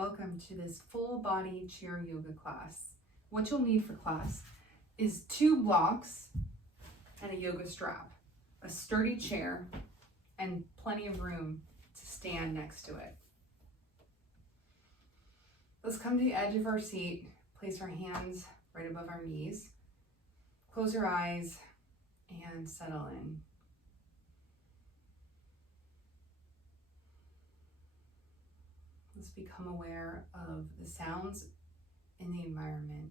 Welcome to this full body chair yoga class. What you'll need for class is 2 blocks and a yoga strap, a sturdy chair, and plenty of room to stand next to it. Let's come to the edge of our seat, place our hands right above our knees, close your eyes, and settle in. Let's become aware of the sounds in the environment.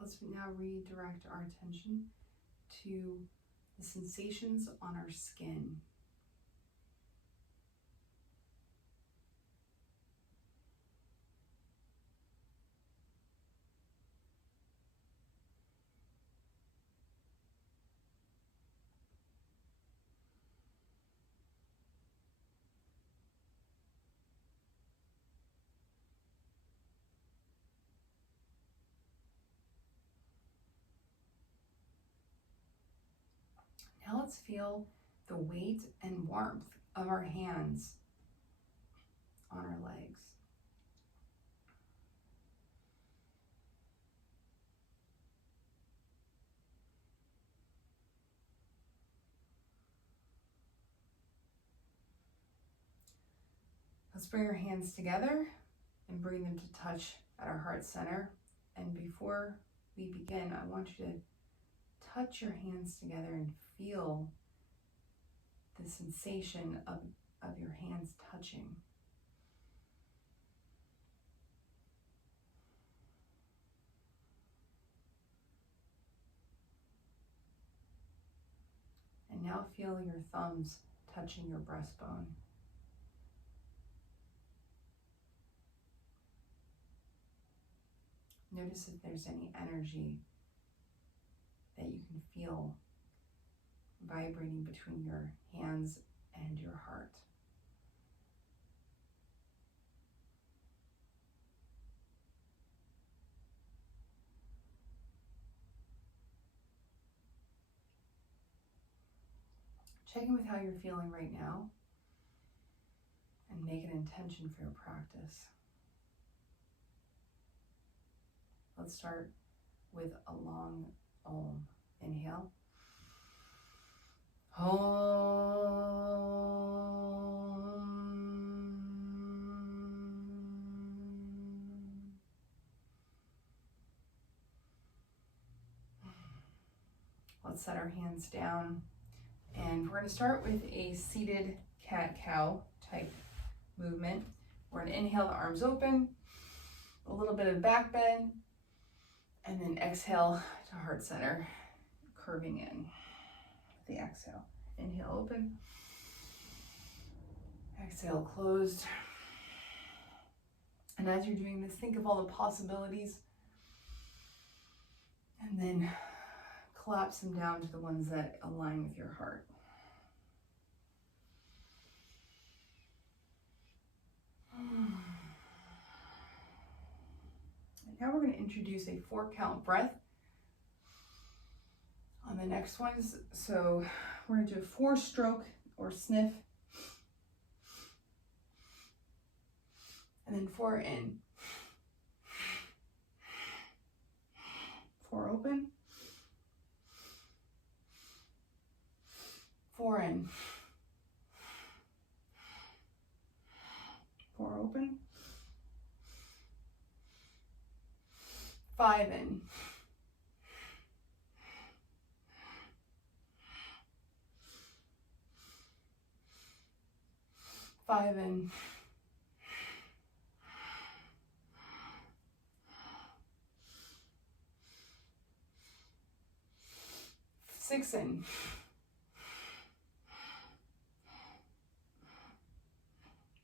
Let's now redirect our attention to the sensations on our skin. Now let's feel the weight and warmth of our hands on our legs. Let's bring our hands together and bring them to touch at our heart center. And before we begin, I want you to touch your hands together and feel the sensation of your hands touching. And now feel your thumbs touching your breastbone. Notice if there's any energy that you can feel vibrating between your hands and your heart. Check in with how you're feeling right now and make an intention for your practice. Let's start with a long Om. Inhale. Om. Let's set our hands down, and we're going to start with a seated cat-cow type movement. We're going to inhale, the arms open, a little bit of back bend, and then exhale to heart center, curving in with the exhale. Inhale, open. Exhale, closed. And as you're doing this, think of all the possibilities and then collapse them down to the ones that align with your heart. Now we're going to introduce a 4-count breath on the next ones. So we're going to do a 4-stroke or sniff, and then 4 in, 4 open, 4 in, 4 open, 5 in, 5 in, 6 in,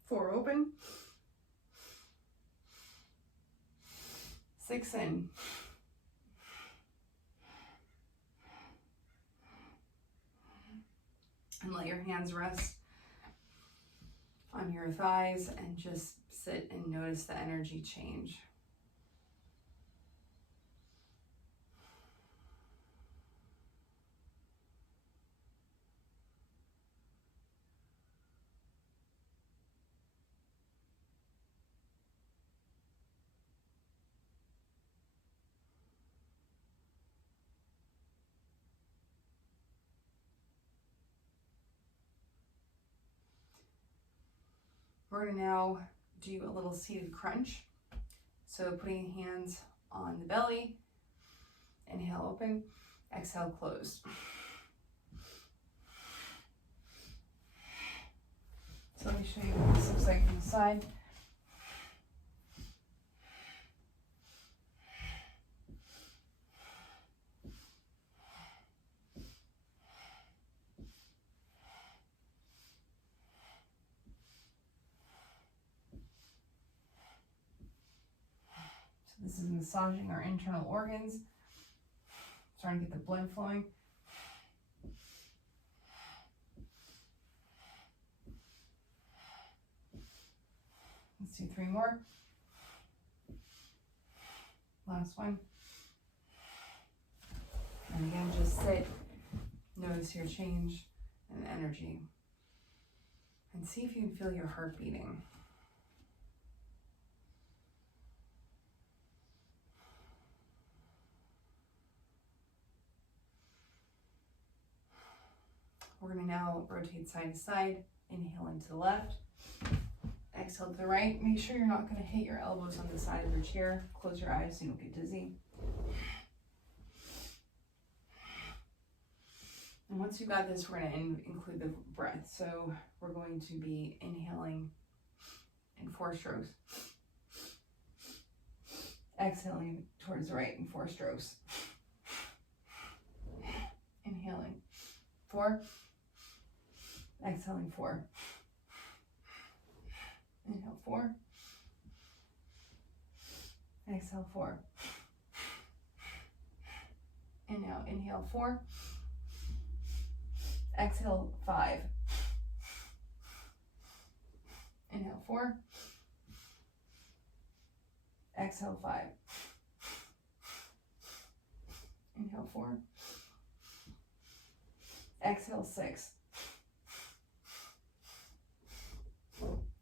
4 open, 6 in, And let your hands rest on your thighs and just sit and notice the energy change. We're going to now do a little seated crunch. So putting hands on the belly, inhale, open, exhale, close. So let me show you what this looks like from the side. This is massaging our internal organs, starting to get the blood flowing. Let's do 3 more. Last one. And again, just sit, notice your change in energy, and see if you can feel your heart beating. We're going to now rotate side to side. Inhale into the left. Exhale to the right. Make sure you're not going to hit your elbows on the side of your chair. Close your eyes so you don't get dizzy. And once you've got this, we're going to include the breath. So we're going to be inhaling in 4 strokes. Exhaling towards the right in 4 strokes. Inhaling 4. Exhaling 4. Inhale 4. Exhale 4. And now inhale 4. Exhale 5. Inhale 4. Exhale 5. Inhale 4. Exhale 6.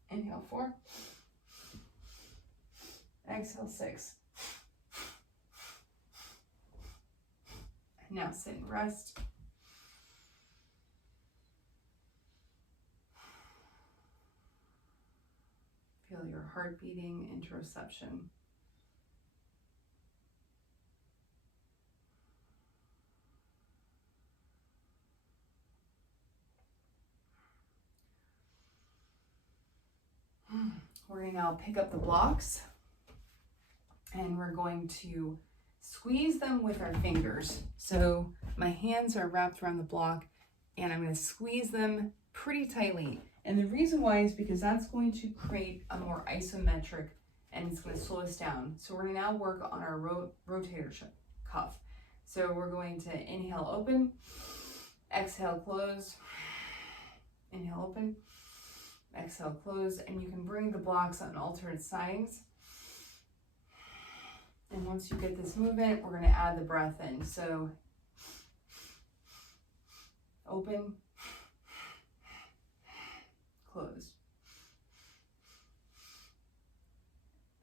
Inhale 4. Exhale 6. And now sit and rest. Feel your heart beating, interoception. We're going to now pick up the blocks and we're going to squeeze them with our fingers. So my hands are wrapped around the block and I'm going to squeeze them pretty tightly. And the reason why is because that's going to create a more isometric and it's going to slow us down. So we're going to now work on our rotator cuff. So we're going to inhale, open, exhale, close, inhale, open, exhale, close, and you can bring the blocks on alternate sides. And once you get this movement, we're going to add the breath in. So open, close.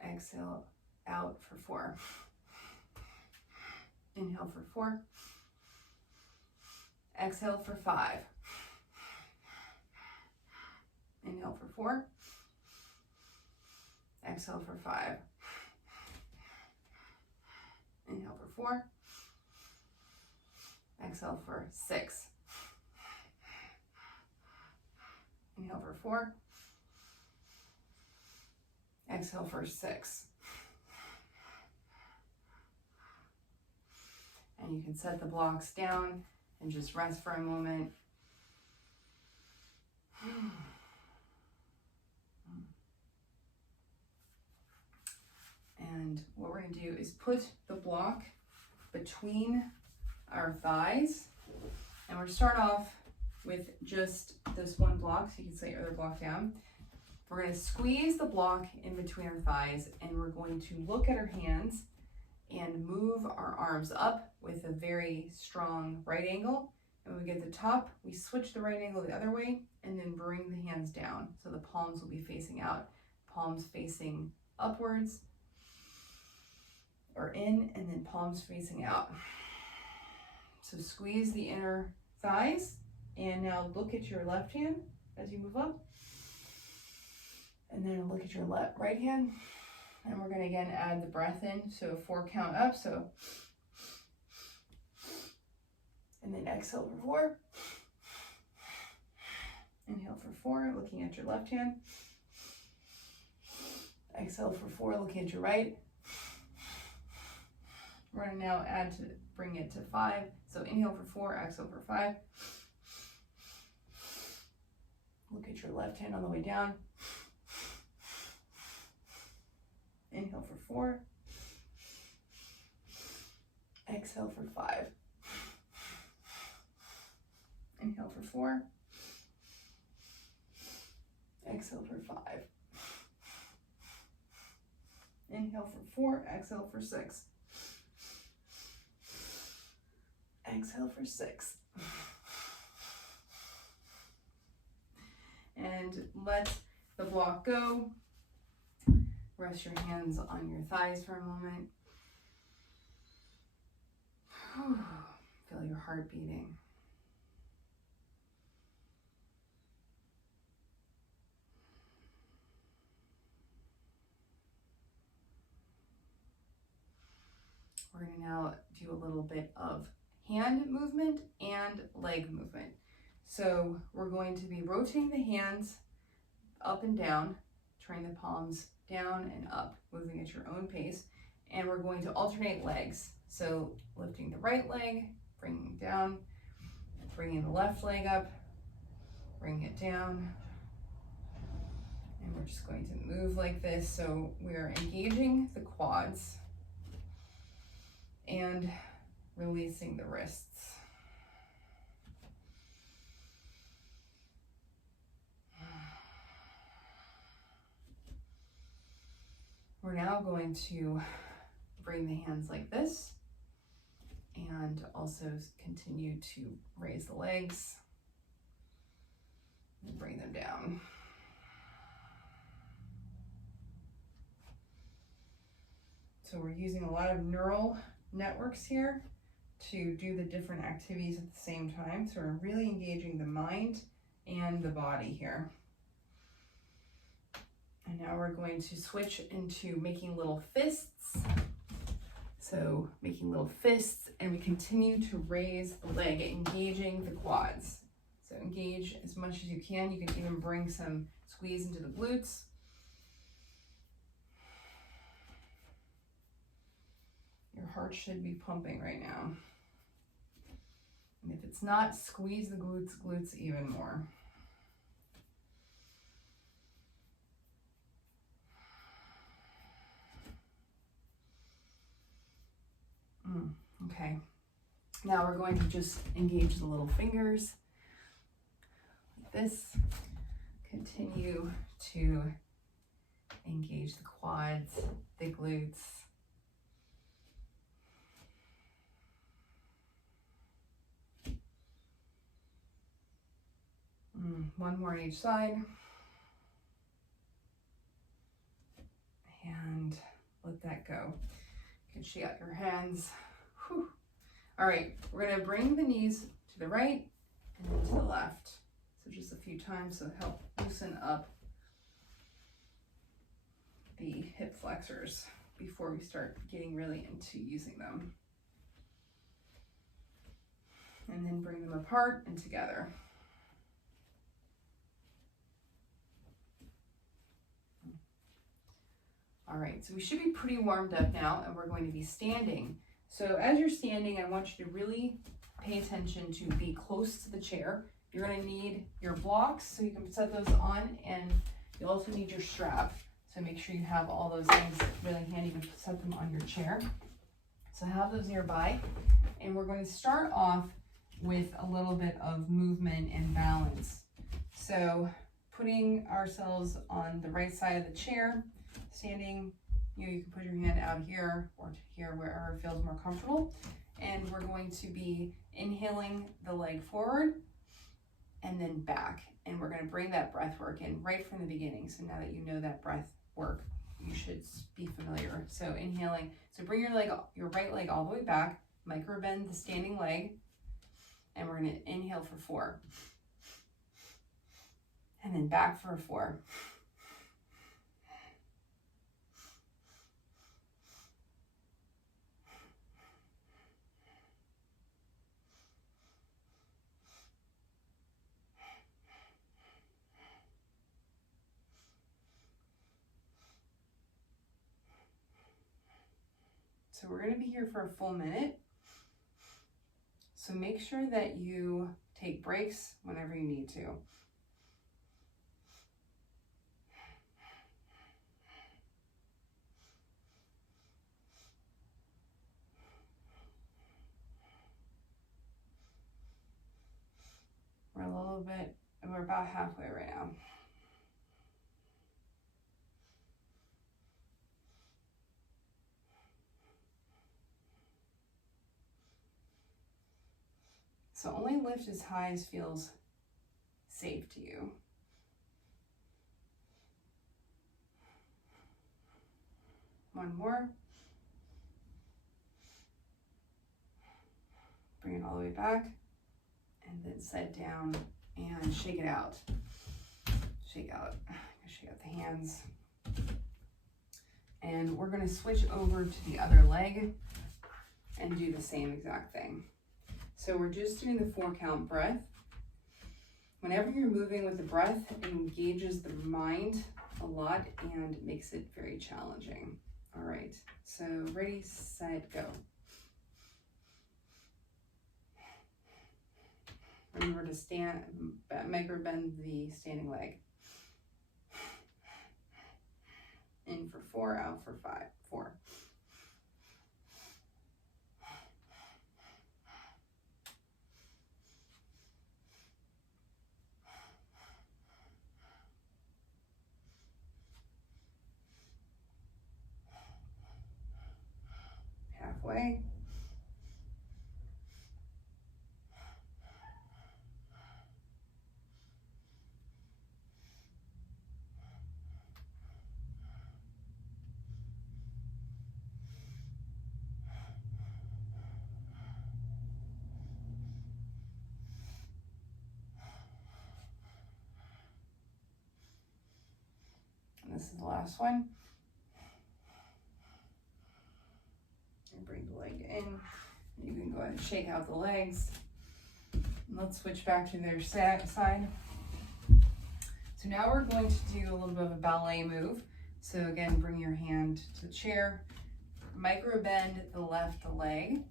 Exhale out for 4. Inhale for 4. Exhale for 5. Inhale for 4. Exhale for 5. Inhale for 4. Exhale for 6. Inhale for 4. Exhale for 6. And you can set the blocks down and just rest for a moment. And what we're going to do is put the block between our thighs. And we're going to start off with just this one block, so you can set your other block down. We're going to squeeze the block in between our thighs, and we're going to look at our hands and move our arms up with a very strong right angle. And when we get to the top, we switch the right angle the other way and then bring the hands down. So the palms will be facing out, palms facing upwards or in, and then palms facing out. So squeeze the inner thighs, and now look at your left hand as you move up. And then look at your right hand. And we're gonna again add the breath in, so 4 count up, so. And then exhale for 4. Inhale for 4, looking at your left hand. Exhale for 4, looking at your right. We're gonna now add to bring it to 5. So inhale for 4, exhale for 5. Look at your left hand on the way down. Inhale for 4. Exhale for 5. Inhale for 4. Exhale for 5. Inhale for 4. Exhale for 6. Exhale for 6. And let the block go. Rest your hands on your thighs for a moment. Feel your heart beating. We're going to now do a little bit of hand movement and leg movement. So we're going to be rotating the hands up and down, turning the palms down and up, moving at your own pace. And we're going to alternate legs. So lifting the right leg, bringing it down, bringing the left leg up, bringing it down. And we're just going to move like this. So we are engaging the quads and releasing the wrists. We're now going to bring the hands like this and also continue to raise the legs and bring them down. So we're using a lot of neural networks here to do the different activities at the same time. So we're really engaging the mind and the body here. And now we're going to switch into making little fists. So making little fists, and we continue to raise the leg, engaging the quads. So engage as much as you can. You can even bring some squeeze into the glutes. Your heart should be pumping right now. And if it's not, squeeze the glutes even more. Okay, now we're going to just engage the little fingers like this. Continue to engage the quads, the glutes. One more on each side. And let that go. You can shake out your hands. Whew. All right, we're gonna bring the knees to the right and then to the left. So just a few times to help loosen up the hip flexors before we start getting really into using them. And then bring them apart and together. All right, so we should be pretty warmed up now, and we're going to be standing. So as you're standing, I want you to really pay attention to be close to the chair. You're going to need your blocks, so you can set those on, and you'll also need your strap. So make sure you have all those things really handy to set them on your chair. So have those nearby, and we're going to start off with a little bit of movement and balance. So putting ourselves on the right side of the chair, standing, you can put your hand out here or to here, wherever it feels more comfortable. And we're going to be inhaling the leg forward and then back. And we're going to bring that breath work in right from the beginning. So now that you know that breath work, you should be familiar. So inhaling, so bring your right leg all the way back, micro bend the standing leg, and we're going to inhale for 4. And then back for 4. So we're going to be here for a full minute. So make sure that you take breaks whenever you need to. We're about halfway right now. So only lift as high as feels safe to you. One more. Bring it all the way back and then set down and shake it out. Shake out the hands. And we're gonna switch over to the other leg and do the same exact thing. So we're just doing the 4 count breath. Whenever you're moving with the breath, it engages the mind a lot and makes it very challenging. All right, so ready, set, go. Remember to stand, micro bend the standing leg. In for 4, out for 5, 4. Halfway. And this is the last one. And bring the leg in. You can go ahead and shake out the legs. And let's switch back to their side. So now we're going to do a little bit of a ballet move. So again, bring your hand to the chair, micro bend the left leg,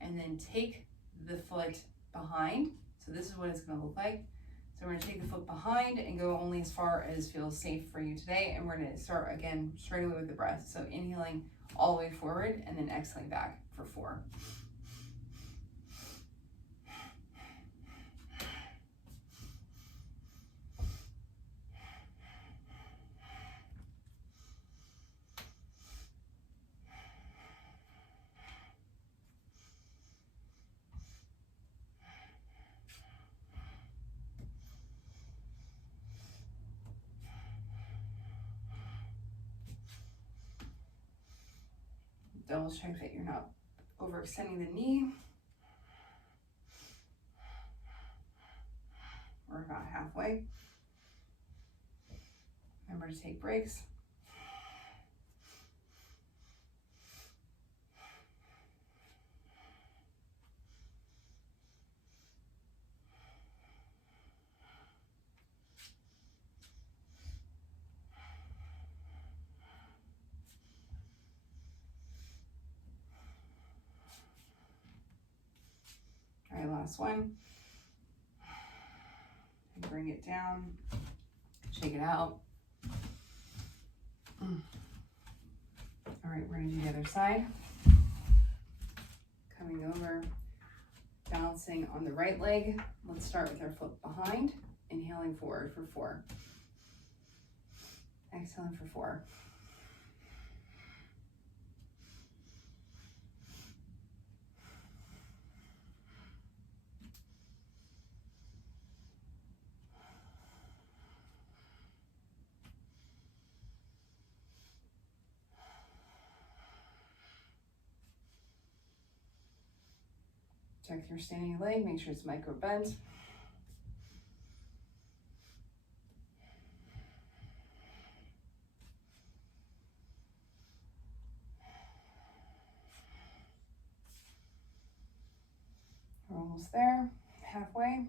and then take the foot behind. So this is what it's going to look like. So we're going to take the foot behind and go only as far as feels safe for you today. And we're going to start again straight away with the breath. So inhaling all the way forward and then exhaling back for 4. Double check that you're not overextending the knee. We're about halfway. Remember to take breaks. All right, last one. And bring it down, shake it out. All right, we're gonna do the other side. Coming over, Balancing on the right leg. Let's start with our foot behind. Inhaling forward for 4. Exhaling for 4. Check your standing leg, make sure it's micro bent. We're almost there, halfway.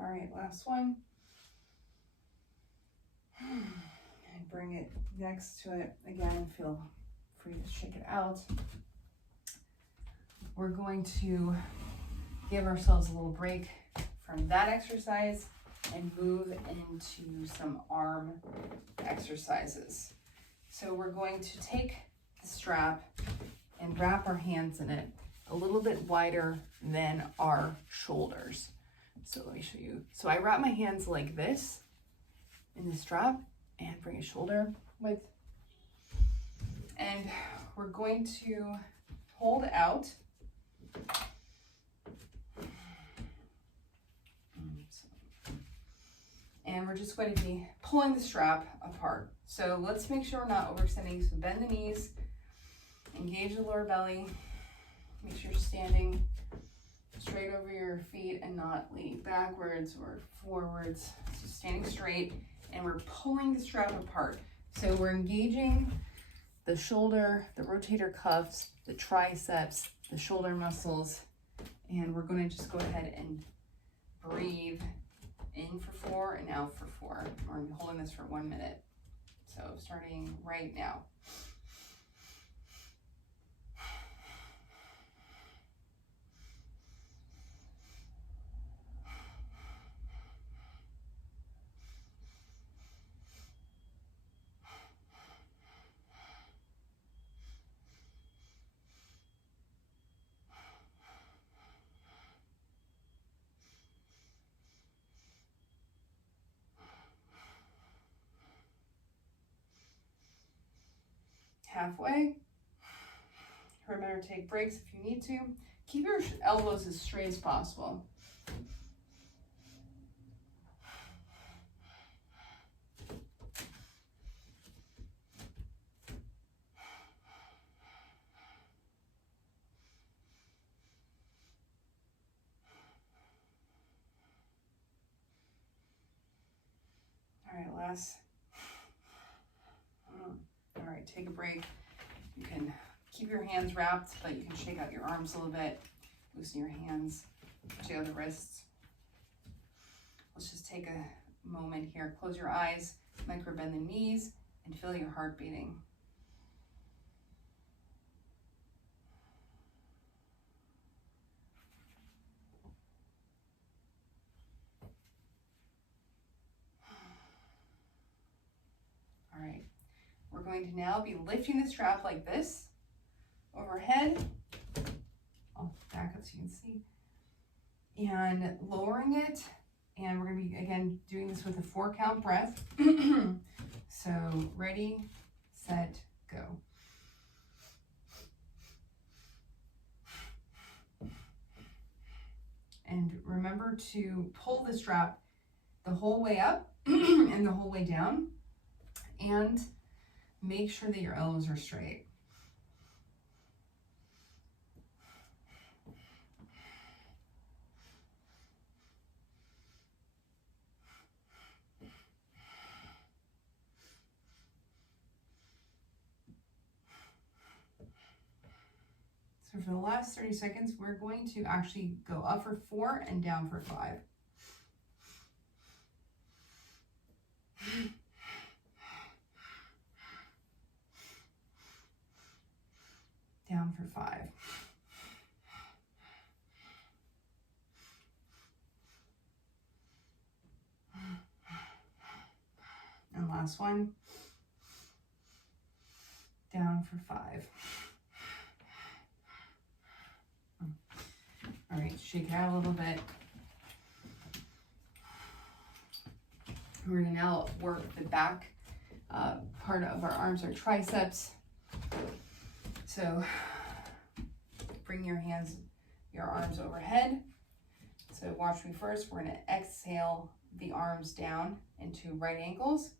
All right, last one. And bring it next to it. Again, feel free to shake it out. We're going to give ourselves a little break from that exercise and move into some arm exercises. So we're going to take the strap and wrap our hands in it a little bit wider than our shoulders. So let me show you. So I wrap my hands like this in the strap and bring a shoulder width. And we're going to hold out. And we're just going to be pulling the strap apart. So let's make sure we're not overextending. So bend the knees, engage the lower belly, make sure you're standing straight over your feet and not leaning backwards or forwards. So standing straight, and we're pulling the strap apart. So we're engaging the shoulder, the rotator cuffs, the triceps, the shoulder muscles, and we're going to just go ahead and breathe in for 4 and out for 4. We're going to be holding this for 1 minute. So starting right now. Halfway. Remember to take breaks if you need to. Keep your elbows as straight as possible. All right, last. All right, take a break. You can keep your hands wrapped, but you can shake out your arms a little bit, loosen your hands, shake out the wrists. Let's just take a moment here. Close your eyes, micro bend the knees, and feel your heart beating. All right. We're going to now be lifting the strap like this, overhead. I'll back up so you can see. And lowering it. And we're going to be, again, doing this with a 4 count breath. So ready, set, go. And remember to pull the strap the whole way up and the whole way down. And make sure that your elbows are straight. So for the last 30 seconds, we're going to actually go up for 4 and down for 5. down for 5. And last one, down for 5. All right, shake it out a little bit. We're gonna now work the back part of our arms, our triceps. So bring your arms overhead. So watch me first. We're gonna exhale the arms down into right angles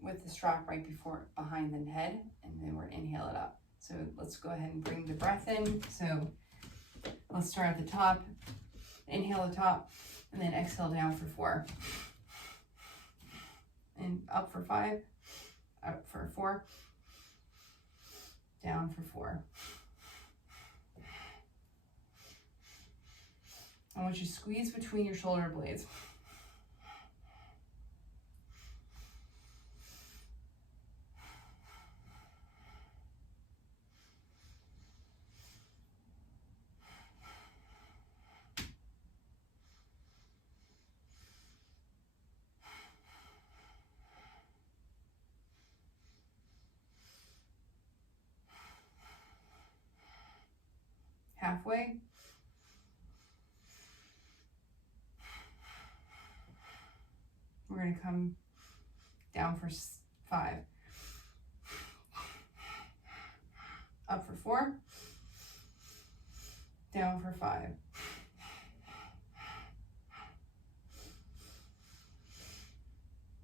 with the strap right behind the head, and then we're gonna inhale it up. So let's go ahead and bring the breath in. So let's start at the top, inhale the top, and then exhale down for 4. And up for 5, up for 4, down for 4. I want you to squeeze between your shoulder blades. Halfway. We're going to come down for 5. Up for 4. Down for 5.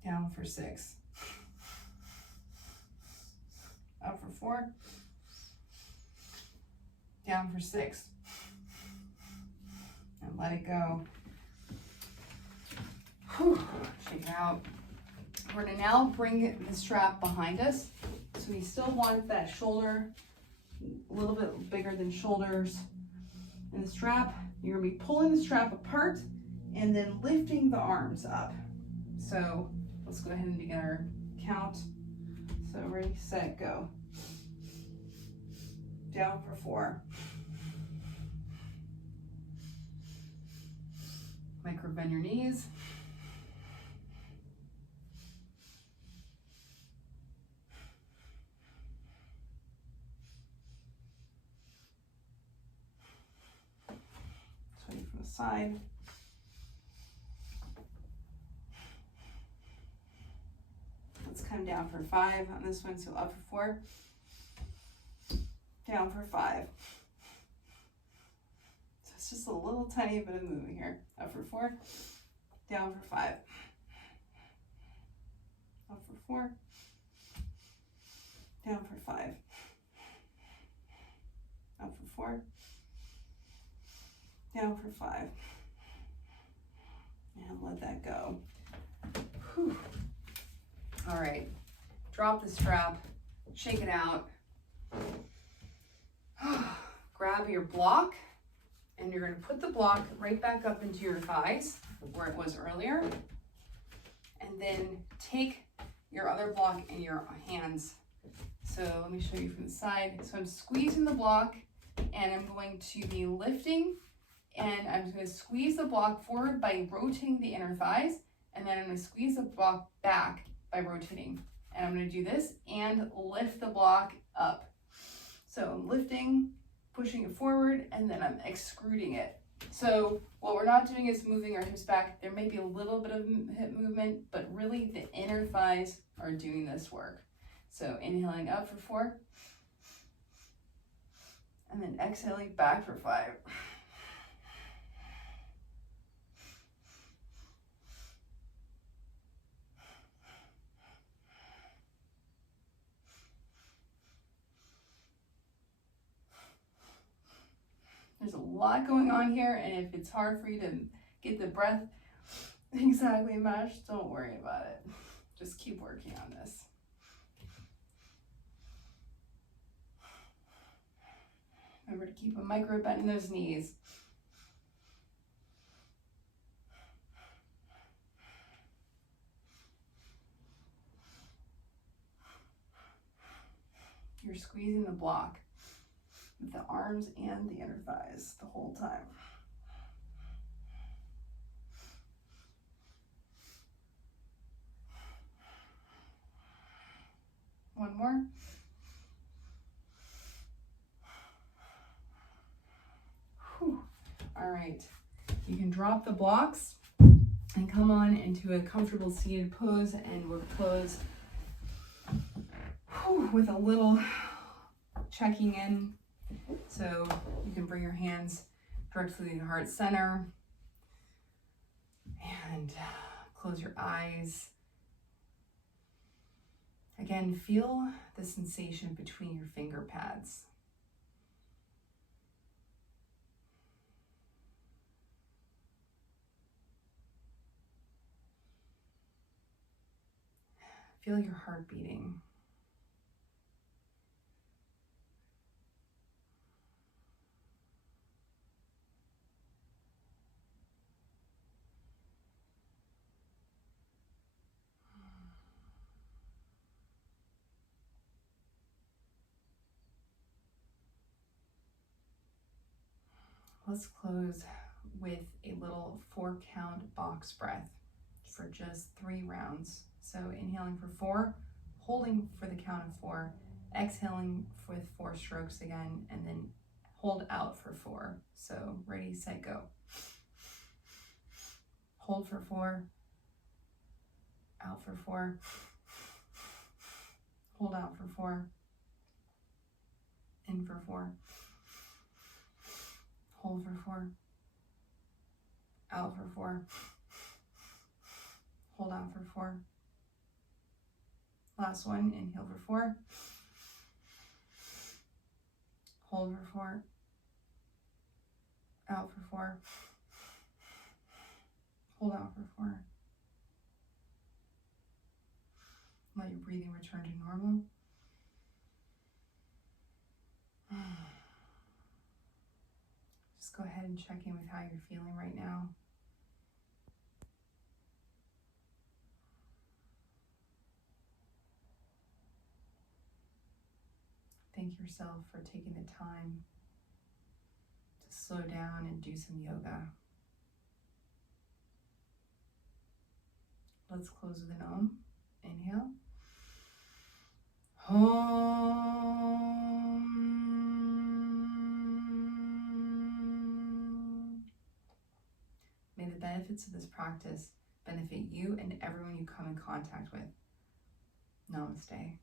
Down for 6. Up for 4. Down for 6. And let it go. Whew. Shake it out. We're gonna now bring the strap behind us. So we still want that shoulder a little bit bigger than shoulders. And the strap, you're gonna be pulling the strap apart and then lifting the arms up. So let's go ahead and begin our count. So ready, set, go. Down for 4. Micro bend your knees. Swing from the side. Let's come down for 5 on this one, so up for 4. Down for 5. So it's just a little tiny bit of movement here. Up for 4. Down for 5. Up for 4. Down for 5. Up for 4. Down for 5. And let that go. Whew. All right. Drop the strap. Shake it out. Grab your block, and you're going to put the block right back up into your thighs where it was earlier, and then take your other block in your hands. So let me show you from the side. So I'm squeezing the block, and I'm going to be lifting, and I'm going to squeeze the block forward by rotating the inner thighs, and then I'm going to squeeze the block back by rotating. And I'm going to do this and lift the block up. So I'm lifting, pushing it forward, and then I'm extruding it. So what we're not doing is moving our hips back. There may be a little bit of hip movement, but really the inner thighs are doing this work. So inhaling up for 4, and then exhaling back for 5. There's a lot going on here, and if it's hard for you to get the breath exactly matched, don't worry about it. Just keep working on this. Remember to keep a micro bend in those knees. You're squeezing the block. the arms and the inner thighs the whole time. One more. Whew. All right, you can drop the blocks and come on into a comfortable seated pose, and we'll close with a little checking in. So you can bring your hands directly to the heart center and close your eyes. Again, feel the sensation between your finger pads. Feel your heart beating. Let's close with a little 4-count box breath for just 3 rounds. So inhaling for 4, holding for the count of 4, exhaling with 4 strokes again, and then hold out for 4. So ready, set, go. Hold for 4, out for 4, hold out for 4, in for 4, hold for 4, out for 4, hold out for 4. Last one, inhale for 4, hold for 4, out for 4, hold out for 4. Let your breathing return to normal. Just go ahead and check in with how you're feeling right now. Thank yourself for taking the time to slow down and do some yoga. Let's close with an Om. Inhale. Om. May the benefits of this practice benefit you and everyone you come in contact with. Namaste.